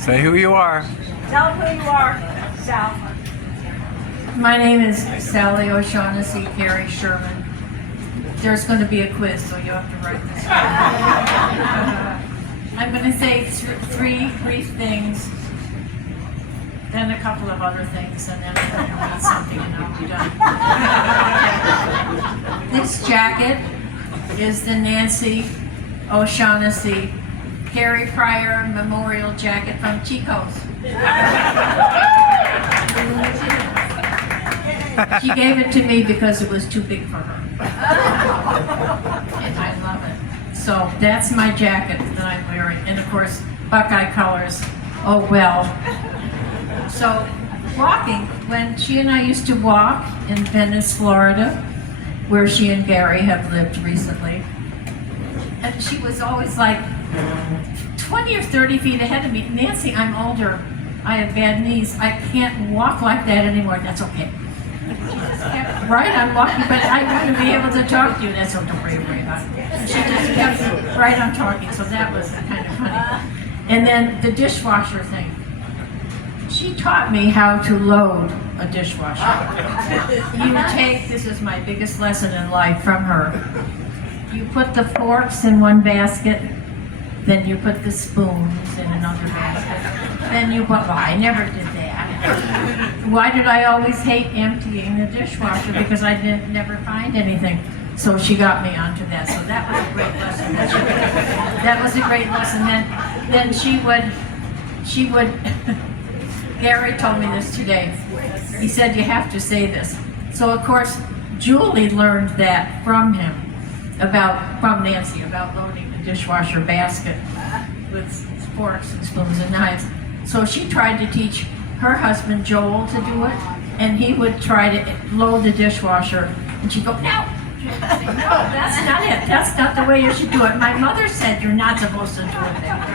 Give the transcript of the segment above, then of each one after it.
Say who you are. Tell them who you are, Sal. My name is Sally O'Shaughnessy Gary Sherman. There's going to be a quiz, so you have to write this down. I'm going to say three brief things, then a couple of other things, and then I'm going to read something and I'll be done. This jacket is the Nancy O'Shaughnessy Gary Pryor Memorial Jacket from Chico's. She gave it to me because it was too big for her. And I love it. So that's my jacket that I'm wearing. And of course, Buckeye colors. Oh well. So walking, when she and I used to walk in Venice, Florida, where she and Gary have lived recently, and she was always like 20 or 30 feet ahead of me. Nancy, I'm older. I have bad knees. I can't walk like that anymore. That's okay. She just kept right on walking, but I want to be able to talk to you. That's what don't worry about it. She just kept right on talking, so that was kind of funny. And then the dishwasher thing. She taught me how to load a dishwasher. This is my biggest lesson in life from her. You put the forks in one basket, then you put the spoons in another basket. Then you put, well, I never did that. Why did I always hate emptying the dishwasher? Because I never find anything. So she got me onto that. So that was a great lesson. That was a great lesson. Then she would, Gary told me this today. He said, you have to say this. So of course, Julie learned that from him, from Nancy, about loading the dishwasher basket with forks and spoons and knives. So she tried to teach her husband Joel to do it, and he would try to load the dishwasher, and she'd go, no, that's not it. That's not the way you should do it. My mother said you're not supposed to do it that way.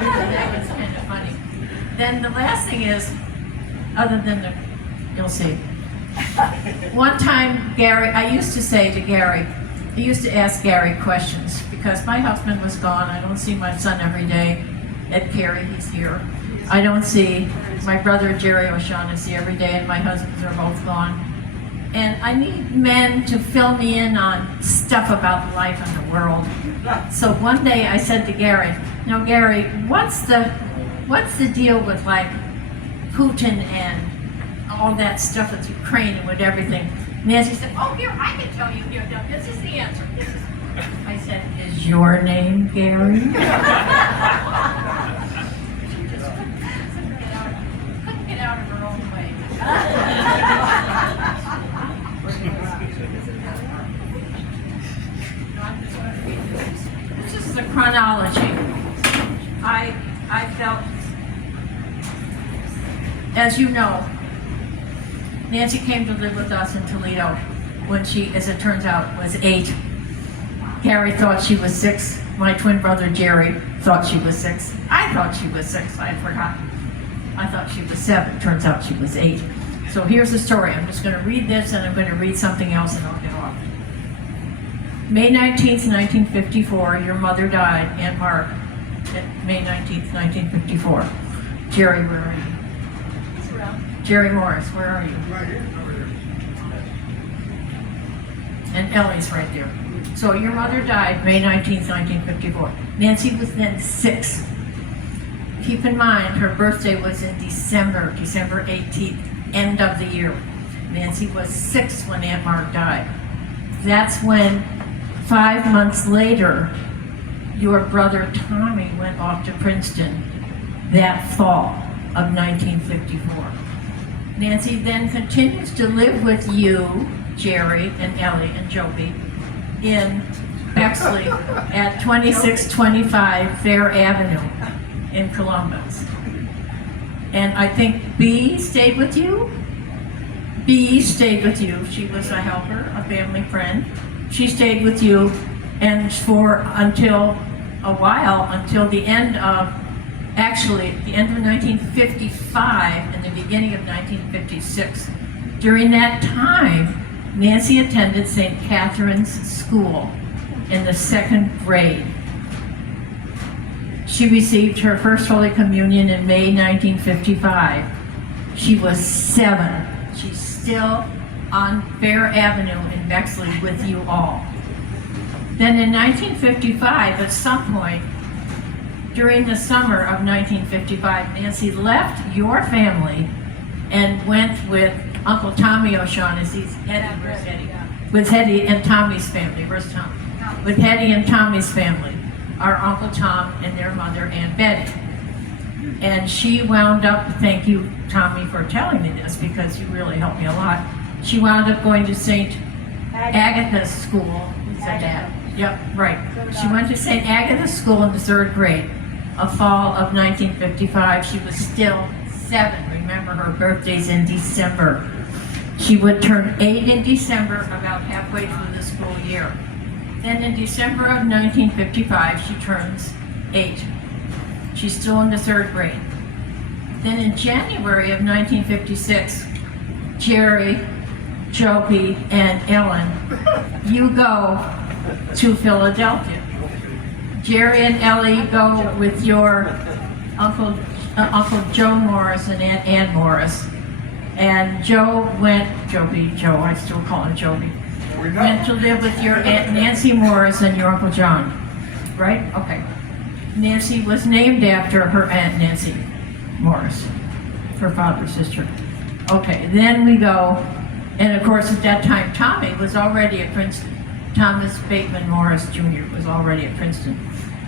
That was kind of funny. Then the last thing is, other than you'll see. One time, Gary, I used to ask Gary questions because my husband was gone. I don't see my son every day. Ed Carey, he's here. I don't see my brother Jerry O'Shaughnessy every day, and my husbands are both gone. And I need men to fill me in on stuff about life and the world. So one day I said to Gary, now Gary, what's the deal with like Putin and all that stuff with Ukraine and with everything? Nancy said, oh, here, I can tell you here. No, this is the answer. I said, is your name Gary? She just couldn't get out of her own way. This is the chronology. I felt, as you know, Nancy came to live with us in Toledo when she, as it turns out, was 8. Gary thought she was 6. My twin brother Jerry thought she was 6. I thought she was 6. I forgot. I thought she was 7. Turns out she was 8. So here's the story. I'm just going to read this and I'm going to read something else and I'll get off. May 19th, 1954, your mother died, Aunt Mark, May 19th, 1954. Jerry, where are you? Jerry Morris, where are you? Right here. Over here. And Ellie's right there. So your mother died May 19th, 1954. Nancy was then 6. Keep in mind, her birthday was in December 18th, end of the year. Nancy was 6 when Aunt Mark died. That's when, 5 months later, your brother Tommy went off to Princeton that fall of 1954. Nancy then continues to live with you, Jerry, and Ellie, and Joby in Bexley at 2625 Fair Avenue in Columbus. And I think B stayed with you? B stayed with you. She was a helper, a family friend. She stayed with you and until the end of 1955 and the beginning of 1956. During that time, Nancy attended St. Catherine's School in the 2nd grade. She received her first Holy Communion in May 1955. She was 7. She's still on Fair Avenue in Bexley with you all. Then in 1955, at some point, during the summer of 1955, Nancy left your family and went with Uncle Tommy O'Shaughnessy's, with Hetty and Tommy's family. Where's Tom? With Hetty and Tommy's family, our Uncle Tom and their mother, Aunt Betty. And she wound up, thank you, Tommy, for telling me this, because you really helped me a lot. She wound up going to St. Agatha's School. Who said that? Yep, right. She went to St. Agatha's School in the 3rd grade. A fall of 1955. She was still 7. Remember, her birthday's in December. She would turn 8 in December, about halfway through the school year. Then in December of 1955, she turns 8. She's still in the 3rd grade. Then in January of 1956, Jerry, Joby, and Ellen, you go to Philadelphia. Jerry and Ellie go with your Uncle Joe Morris and Aunt Ann Morris. And Joe went, Joe, I still call him Joby, went to live with your Aunt Nancy Morris and your Uncle John, right? Okay. Nancy was named after her Aunt Nancy Morris, her father's sister. Okay, then we go, and of course at that time Tommy was already at Princeton. Thomas Bateman Morris Jr. was already at Princeton.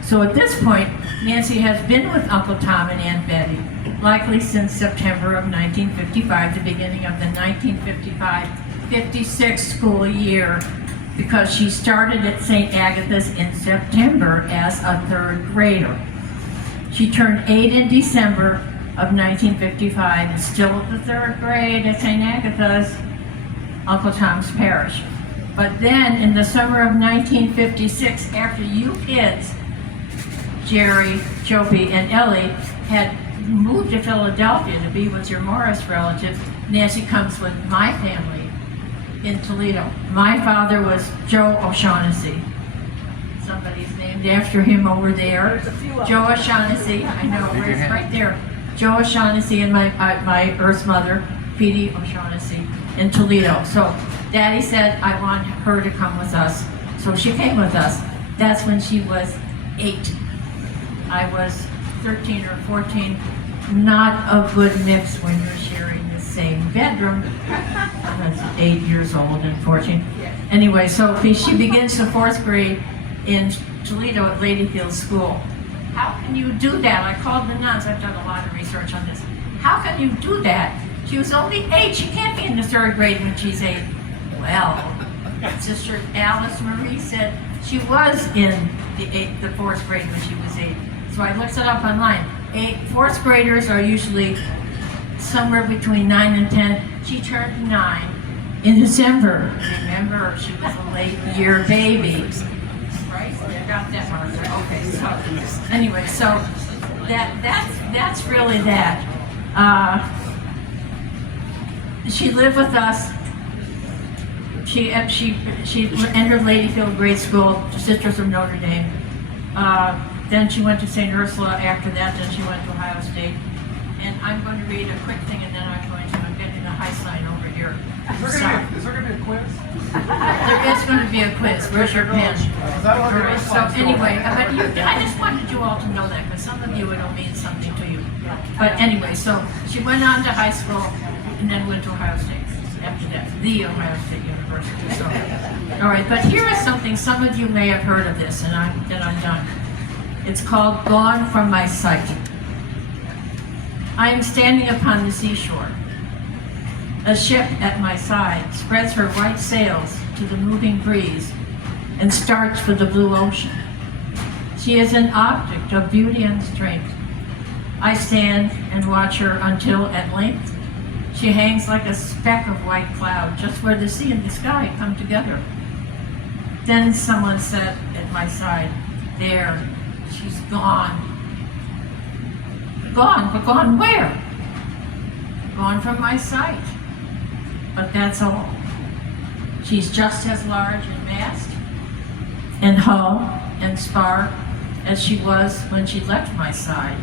So at this point, Nancy has been with Uncle Tom and Aunt Betty, likely since September of 1955, the beginning of the 1955-56 school year, because she started at St. Agatha's in September as a 3rd grader. She turned 8 in December of 1955 and still at the 3rd grade at St. Agatha's, Uncle Tom's Parish. But then in the summer of 1956, after you kids, Jerry, Joby, and Ellie, had moved to Philadelphia to be with your Morris relatives, Nancy comes with my family in Toledo. My father was Joe O'Shaughnessy. Somebody's named after him over there. Joe O'Shaughnessy, I know, it's right there. Joe O'Shaughnessy and my birth mother, Petey O'Shaughnessy, in Toledo. So Daddy said, I want her to come with us. So she came with us. That's when she was 8. I was 13 or 14. Not a good mix when you're sharing the same bedroom. I was 8 years old and 14. Anyway, so she begins the 4th grade in Toledo at Ladyfield School. How can you do that? I called the nuns. I've done a lot of research on this. How can you do that? She was only 8. She can't be in the 3rd grade when she's 8. Well, Sister Alice Marie said she was in the 4th grade when she was 8. So I looked it up online. 4th graders are usually somewhere between 9 and 10. She turned 9 in December. Remember, she was a late year baby. Right? I got that one. Okay, so anyway, so that's really that. She lived with us. She entered Ladyfield Grade School, Sisters of Notre Dame. Then she went to St. Ursula after that, then she went to Ohio State. And I'm going to read a quick thing and then I'm getting a high sign over here. Is there going to be a quiz? There is going to be a quiz. Where's your pen? All right, so anyway, I just wanted you all to know that because some of you it'll mean something to you. But anyway, so she went on to high school and then went to Ohio State after that, the Ohio State University. So, all right, but here is something, some of you may have heard of this and then I'm done. It's called Gone from My Sight. I am standing upon the seashore. A ship at my side spreads her white sails to the moving breeze and starts for the blue ocean. She is an object of beauty and strength. I stand and watch her until at length she hangs like a speck of white cloud just where the sea and the sky come together. Then someone said at my side, there, she's gone. Gone, but gone where? Gone from my sight. But that's all. She's just as large in mast and hull and spar as she was when she left my side.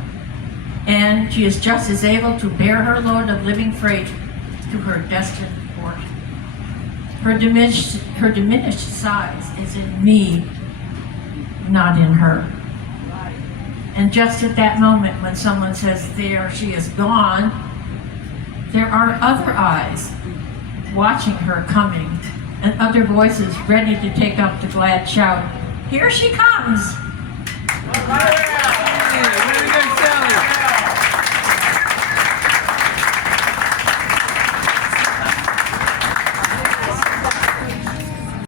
And she is just as able to bear her load of living freight to her destined port. Her diminished size is in me, not in her. And just at that moment when someone says, there, she is gone, there are other eyes watching her coming, and other voices ready to take up the glad shout, here she comes!